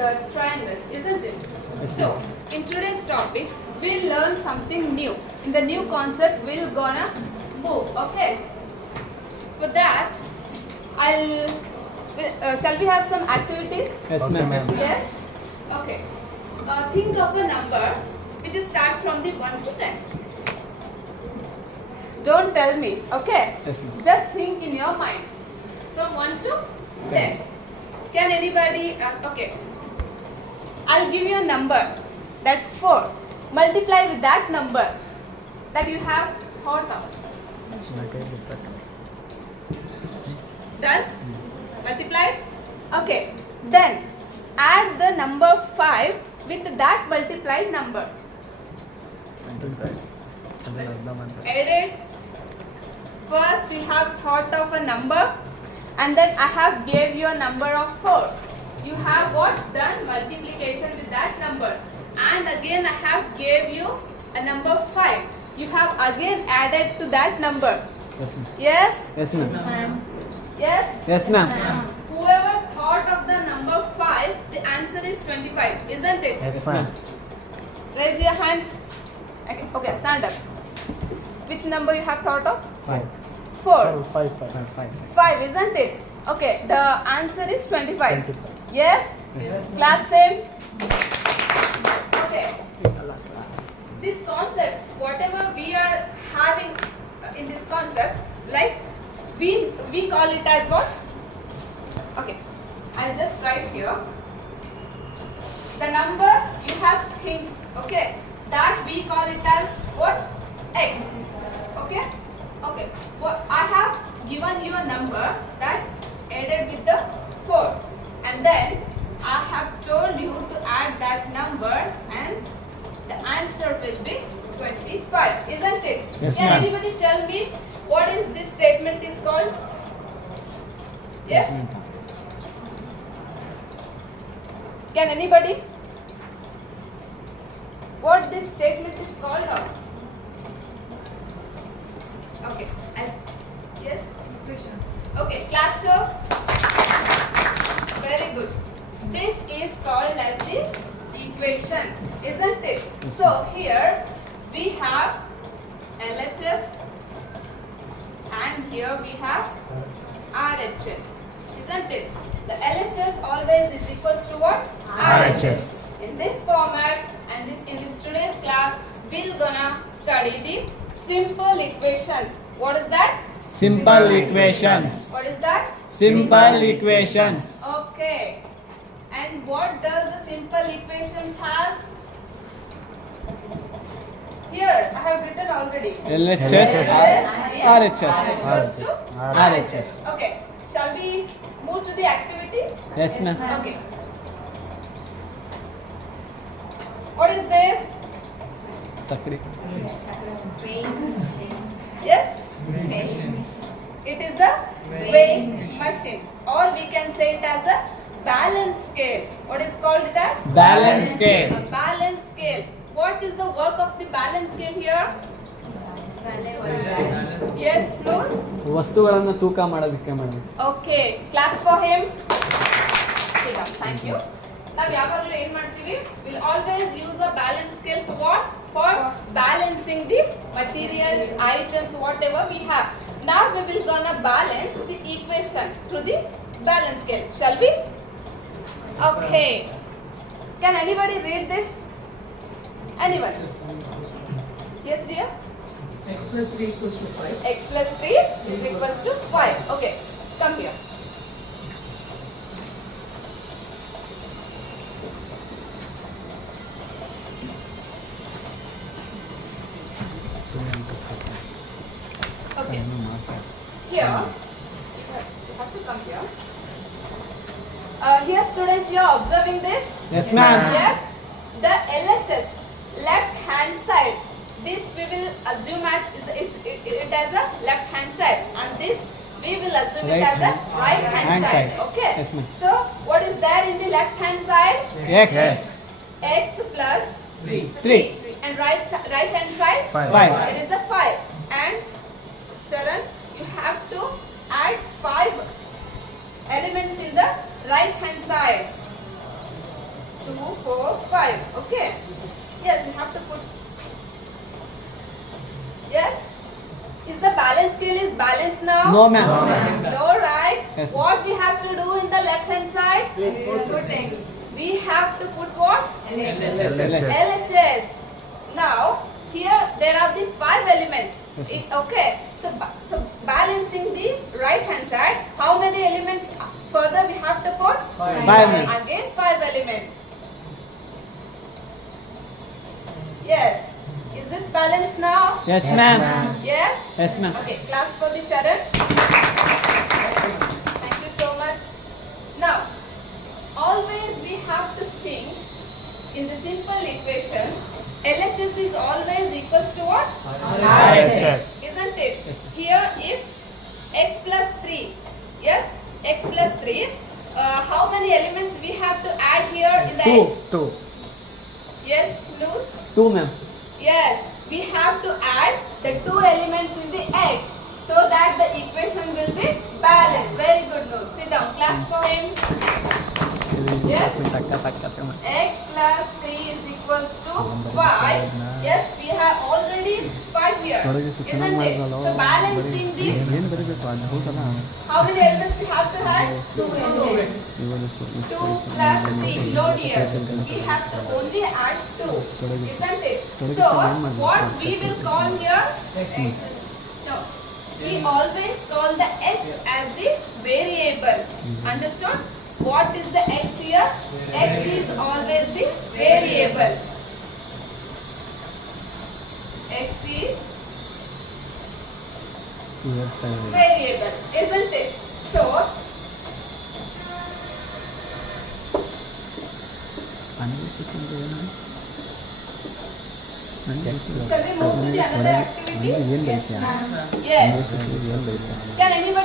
the triangles, isn't it? So, in today's topic, we'll learn something new. In the new concept, we're gonna move, okay? For that, shall we have some activities? Yes, ma'am. Yes? Okay. Think of a number which is start from the 1 to 10. Don't tell me, okay? Yes, ma'am. Just think in your mind. From 1 to 10. Can anybody, okay. I'll give you a number. That's 4. Multiply with that number that you have thought of. Done? Multiply? Okay. Then add the number 5 with that multiplied number. Added. First you have thought of a number and then I have gave you a number of 4. You have what? Done multiplication with that number. And again I have gave you a number 5. You have again added to that number. Yes, ma'am. Yes? Yes, ma'am. Yes? Yes, ma'am. Whoever thought of the number 5, the answer is 25, isn't it? Yes, ma'am. Raise your hands. Okay, stand up. Which number you have thought of? 5. 4. 5. 5, isn't it? Okay, the answer is 25. 25. Yes? Yes. Clap same. Okay. This concept, whatever we are having in this concept, like we call it as what? Okay, I'll just write here. The number you have think, okay, that we call it as what? X. Okay? Okay. What I have given you a number that added with the 4. And then I have told you to add that number and the answer will be 25, isn't it? Yes, Can ma'am. anybody tell me what is this statement is called? Yes? Can anybody? What this statement is called of? Okay. And yes? Equations. Okay, clap so. Very good. This is called as the equation, isn't it? So here we have LHS and here we have RHS, isn't it? The LHS always is equals to what? RHS. In this format and in this today's class, we're gonna study the simple equations. What is that? Simple equations. What is that? Simple equations. Okay. And what does the simple equations has? Here, I have written already. LHS. RHS. Equals to RHS. Okay. Shall we move to the activity? Yes, ma'am. Okay. What is this? Takdi. Weighing machine. Yes? Weighing machine. It is the weighing machine. Or we can say it as a balance scale. What is called it as? Balance scale. A balance scale. What is the work of the balance scale here? Yes, Noor? ವಸ್ತುಗಳನ್ನು ತೂಕ ಮಾಡೋದಕ್ಕೆ madam. Okay. Claps for him. Sit down. Thank you. ನಾವು ಯಾವಾಗಲೂ ಏನು ಮಾಡ್ತೀವಿ? We'll always use a balance scale for what? For balancing the materials, items, whatever we have. Now we will gonna balance the equation through the balance scale. Shall we? Okay. Can anybody read this? Anyone? Yes, dear? X plus 3 equals to 5. X plus 3 is equals to 5. Okay. Come here. Okay. Here, you have to come here. Here, students, you are observing this? Yes, ma'am. Yes. The LHS, left hand side. This we will assume it as a left hand side, and this we will assume it as a right hand side. Okay. Yes, ma'am. So, what is there in the left hand side? X. X plus 3. And right hand side? 5. It is the 5. And Sharan, you have to add 5 elements in the right hand side. 2, 4, 5. Okay. Yes, you have to put. Yes. Is the balance scale is balanced now? No, ma'am. No, right? Yes, ma'am. What we have to do in the left hand side? Put X. We have to put what? LHS. LHS. Now, here there are the 5 elements. Yes, Okay. So balancing the right hand side, how many elements further we have to put? 5, ma'am. Again 5 elements. Yes. Is this balanced now? Yes, ma'am. Yes? Yes, ma'am. Okay, clap for the Charan. Thank you so much. Now, always we have to think in the simple equations, LHS is always equals to what? RHS. Isn't it? Here if x plus 3, yes, x plus 3, how many elements we have to add here in the 2. x? Yes, Noor? 2, ma'am. Yes, we have to add the 2 elements in the x so that the equation will be balanced. Very good, Noor. Sit down. Clap for him. Yes. X plus 3 is equals to 5. Yes, we have already 5 here. Isn't it? So balancing the how many elements we have to add? 2 elements. 2 plus 3. No dear. We have to only add 2. Isn't it? So what we will call here? X. No. We always call the x as the variable. Understood? What is the x here? X is always the variable. X is variable, isn't it? So, shall we move to the another activity? Yes, ma'am. Yes. Can anybody